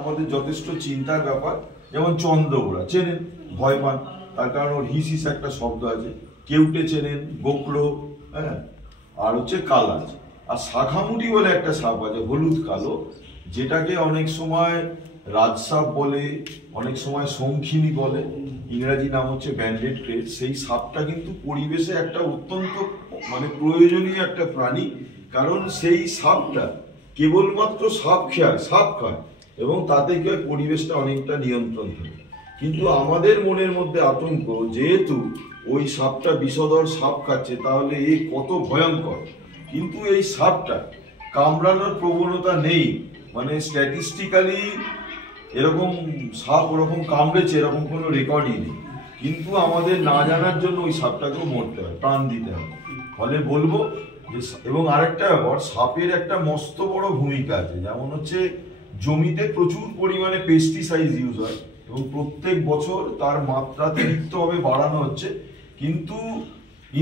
আমাদের যথেষ্ট চিন্তার ব্যাপার। যেমন চন্দ্রগোড়া চেনেন, ভয় পান, তার কারণ ওর হিস একটা শব্দ আছে। কেউটে চেনেন, গোকড়ো, হ্যাঁ, আর হচ্ছে কালাজ। আর শাখামুটি বলে একটা সাপ আছে হলুদ কালো, যেটাকে অনেক সময় রাজসাপ বলে, অনেক সময় শঙ্খিনী বলে, ইংরাজি নাম হচ্ছে ব্যান্ডেড ক্রেট। সেই সাপটা কিন্তু পরিবেশে একটা অত্যন্ত প্রয়োজনীয় একটা প্রাণী, কারণ সেই সাপটা কেবলমাত্র সাপ খায় এবং তাতে কি হয়, পরিবেশটা অনেকটা নিয়ন্ত্রণ থাকে। কিন্তু আমাদের মনের মধ্যে আতঙ্ক, যেহেতু ওই সাপটা বিষধর সাপ খাচ্ছে, তাহলে এই কত ভয়ঙ্কর। কিন্তু এই সাপটা কামড়ানোর প্রবণতা নেই, স্ট্যাটিস্টিক্যালি এরকম সাপ ওরকম কামড়েছে এরকম কোনো রেকর্ডই নেই। কিন্তু আমাদের না জানার জন্য ওই সাপটাকেও মরতে হয়, প্রাণ দিতে হয়। ফলে বলবো যে, এবং আরেকটা ব্যাপার, সাপের একটা মস্ত বড় ভূমিকা আছে। যেমন হচ্ছে জমিতে প্রচুর পরিমাণে পেস্টিসাইড ইউজ হয় এবং প্রত্যেক বছর তার মাত্রাতিরিক্তভাবে বাড়ানো হচ্ছে। কিন্তু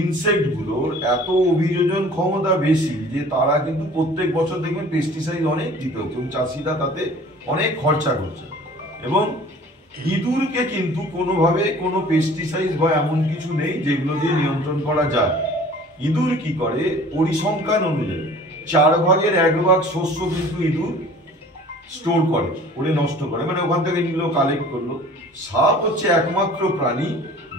ইনসেক্টগুলোর এত অভিযোজন ক্ষমতা বেশি যে তারা কিন্তু প্রত্যেক বছর দেখবেন পেস্টিসাইড অনেক দিতে হচ্ছে এবং চাষিরা তাতে অনেক খরচা করছে। এবং ইঁদুরকে কিন্তু কোনোভাবে কোনো পেস্টিসাইড বা এমন কিছু নেই যেগুলো দিয়ে নিয়ন্ত্রণ করা যায়। ইঁদুর কি করে, পরিসংখ্যান অনুযায়ী 1/4 শস্য কিন্তু ইঁদুর স্টোর করে নষ্ট করে, ওখান থেকে নিল, কালেক্ট করলো। সাপ হচ্ছে একমাত্র প্রাণী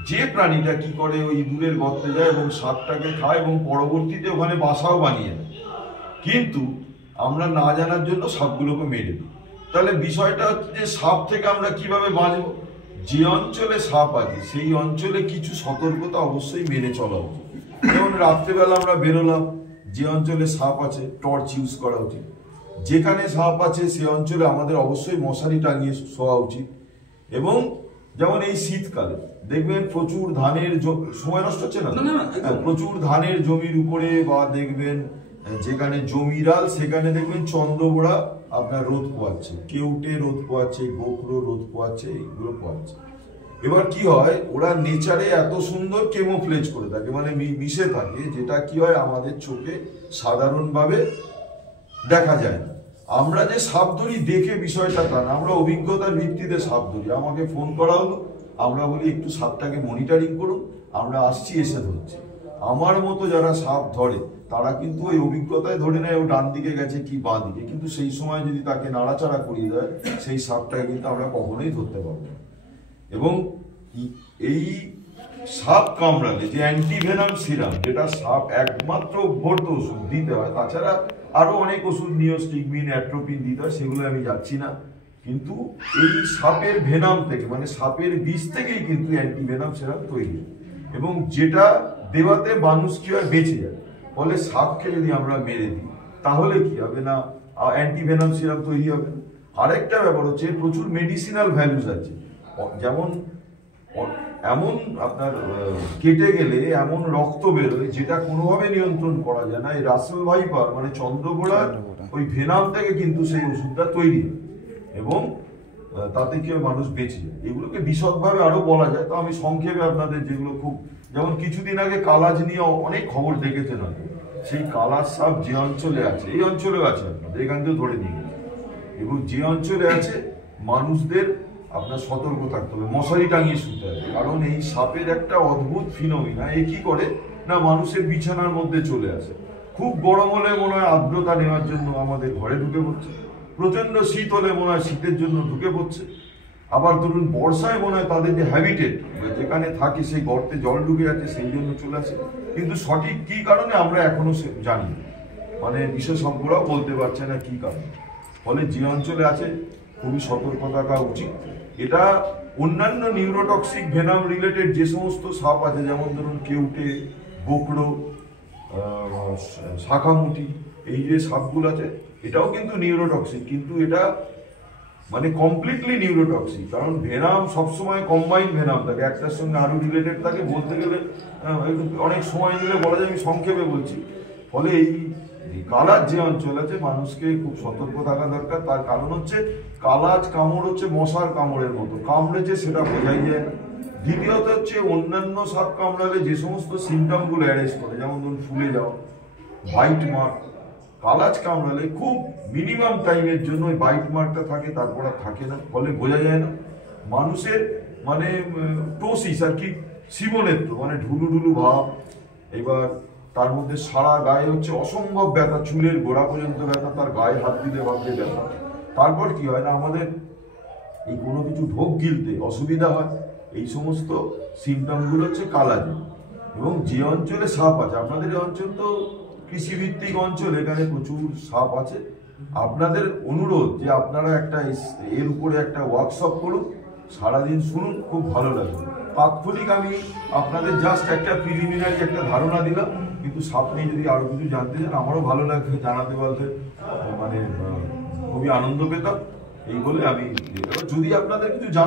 যে প্রাণীটা কি করে, ওই ইঁদুরের গর্তে যায় এবং সাপটাকে খায় এবং পরবর্তীতে ওখানে বাসাও বানিয়ে দেয়। কিন্তু আমরা না জানার জন্য সাপগুলোকে মেরে দিই। তাহলে বিষয়টা হচ্ছে যে সাপ থেকে আমরা কিভাবে বাঁচবো। যে অঞ্চলে সাপ আছে সেই অঞ্চলে কিছু সতর্কতা অবশ্যই মেনে চলা উচিত। যেমন রাত্রেবেলা আমরা বেরোলাম, যে অঞ্চলে সাপ আছে টর্চ ইউজ করা উচিত। যেখানে সাপ আছে সে অঞ্চলে আমাদের অবশ্যই মশারি টাঙিয়ে শোয়া উচিত। এবং যেমন এই শীতকালে দেখবেন প্রচুর ধানের সময় নষ্ট হচ্ছে না, প্রচুর ধানের জমির উপরে, বা দেখবেন যেখানে জমিরাল সেখানে দেখবেন চন্দ্রগোড়া আপনার রোদ পোয়াচ্ছে, কেউটে রোদ পোয়াচ্ছে, গোকড়ো রোদ পোয়াচ্ছে, এইগুলো পোয়াচ্ছে। এবার কি হয়, ওরা নেচারে এত সুন্দর কেমোফ্লেজ করে থাকে, মিশে থাকে, যেটা কি হয় আমাদের চোখে সাধারণভাবে দেখা যায় না। আমরা যে সাপ ধরি দেখে বিষয়টা তা না, আমরা অভিজ্ঞতার ভিত্তিতে সাপ ধরি। আমাকে ফোন করা হলো, আমরা বলি একটু সাপটাকে মনিটরিং করুন, আমরা আসছি, এসে ধরছি। আমার মতো যারা সাপ ধরে তারা কিন্তু ওই অভিজ্ঞতায় ধরে নেয় ও ডান দিকে গেছে কি বাঁ দিকে, কিন্তু সেই সময় যদি তাকে নাড়াচাড়া করিয়ে দেয় সেই সাপটাকে কিন্তু আমরা কখনোই ধরতে পারবো না। এবং এই সাপ কামড়ালে যে অ্যান্টিভেনাম সিরাম, যেটা সাপ একমাত্র অভ্যর্থ ওষুধ দিতে হয়, তাছাড়া আরো অনেক ওষুধ, নিওস্টিগমিন, অ্যাট্রোপিন দিতে হয়, সেগুলো আমি যাচ্ছি না। কিন্তু এই সাপের ভেনাম থেকে, সাপের বিষ থেকেই কিন্তু অ্যান্টিভেনাম সিরাম তৈরি, এবং যেটা দেওয়াতে মানুষ কি হয়, বেঁচে যায়। ফলে সাপকে যদি আমরা মেরে দিই তাহলে কি হবে না, অ্যান্টিভেনাম সিরাম তৈরি হবে। আরেকটা ব্যাপার হচ্ছে প্রচুর মেডিসিনাল ভ্যালুস আছে। যেমন এমন আপনার কেটে গেলে এমন রক্ত বেরোয় যেটা কোনোভাবে নিয়ন্ত্রণ করা যায় না। এই রাসেল ভাইপার চন্দ্রগোড়ার ওই ভেনাম থেকে কিন্তু সেই ওষুধটা তৈরি হয় এবং তাতে কি মানুষ বেঁচে যায়। এগুলোকে বিশদভাবে আরো বলা যায়, তো আমি সংক্ষেপে আপনাদের যেগুলো খুব, যেমন কিছুদিন আগে কালাজ নিয়ে অনেক খবর দেখেছেন হয়তো। সেই কালাজ সাপ যে অঞ্চলে আছে, এই অঞ্চলেও আছে, আপনাদের এখান থেকে ধরে নিয়ে গেছে, এবং যে অঞ্চলে আছে মানুষদের আপনার সতর্ক থাকতে হবে, মশারি টাঙিয়ে শুতে হবে। কারণ এই সাপের একটা অদ্ভুত ফিনোমিনা, এ কি করে না, মানুষের বিছানার মধ্যে চলে আসে। খুব গরম হলে মনে হয় আর্দ্রতা নেওয়ার জন্য আমাদের ঘরে ঢুকে পড়ছে, প্রচন্ড শীত হলে মনে হয় শীতের জন্য ঢুকে পড়ছে। আবার ধরুন বর্ষায় মনে হয় তাদের যে হ্যাবিটেট, যেখানে থাকে সেই গর্তে জল ঢুকে যাচ্ছে, সেই জন্য চলে আসে। কিন্তু সঠিক কি কারণে আমরা এখনো জানি না, বিশেষজ্ঞরাও বলতে পারছে না কি কারণে। ফলে যে অঞ্চলে আছে খুবই সতর্ক থাকা উচিত। এটা অন্যান্য নিউরোটক্সিক ভেনাম রিলেটেড যে সমস্ত সাপ আছে, যেমন ধরুন কেউটে, গোকড়ো, শাখামুটি, এই যে সাপগুলো আছে, এটাও কিন্তু নিউরোটক্সিক, কিন্তু এটা কমপ্লিটলি নিউরোটক্সিক। কারণ ভেনাম সবসময় কম্বাইন ভেনাম থাকে, একটার সঙ্গে আরো রিলেটেড থাকে। বলতে গেলে অনেক সময় নিলে বলা যায়, আমি সংক্ষেপে বলছি। ফলে এই কালাজ যে অঞ্চল আছে মানুষকে খুব সতর্ক থাকা দরকার। তার কারণ হচ্ছে কালাজ কামড় হচ্ছে মশার কামড়ের মতো, কামড়েছে সেটা বোঝাই যায় না। দ্বিতীয়ত হচ্ছে অন্যান্য সাপ কামড়ালে যে সমস্ত সিমটমগুলো অ্যারেস্ট করে, যেমন ধরুন ফুলে যাওয়া, হোয়াইট মার্ক, কালাজ কামড়ালে খুব মিনিমাম টাইমের জন্য ওই বাইট মার্কটা থাকে, তারপর আর থাকে না, ফলে বোঝা যায় না। মানুষের মানে টোসিস আর কি, শিবনেত্র মানে ঢুলু ঢুলু ভাব। এবার তার মধ্যে সারা গায়ে হচ্ছে অসম্ভব ব্যথা, চুলের গোড়া পর্যন্ত ব্যথা, তার গায়ে হাত দিলে ভাবতে ব্যথা। তারপর কি হয় না, আমাদের এই কোনো কিছু ঢোক গিলতে অসুবিধা হয়। এই সমস্ত সিমটমগুলো হচ্ছে কালাজে। এবং যে অঞ্চলে সাপ আছে, আপনাদের এই অঞ্চল তো কৃষিভিত্তিক অঞ্চল, এখানে প্রচুর সাপ আছে। আপনাদের অনুরোধ যে আপনারা একটা এর উপরে একটা ওয়ার্কশপ করুন, সারাদিন শুনুন, খুব ভালো লাগবে। তাৎক্ষণিক আমি আপনাদের জাস্ট একটা প্রিলিমিনারি একটা ধারণা দিলাম, কিন্তু সাপ নিয়ে যদি আরো কিছু জানতে চান আমারও ভালো লাগবে, জানাতে বলতে মানে খুবই আনন্দ পেতাম। এই বলে আমি যদি আপনাদের কিছু জানা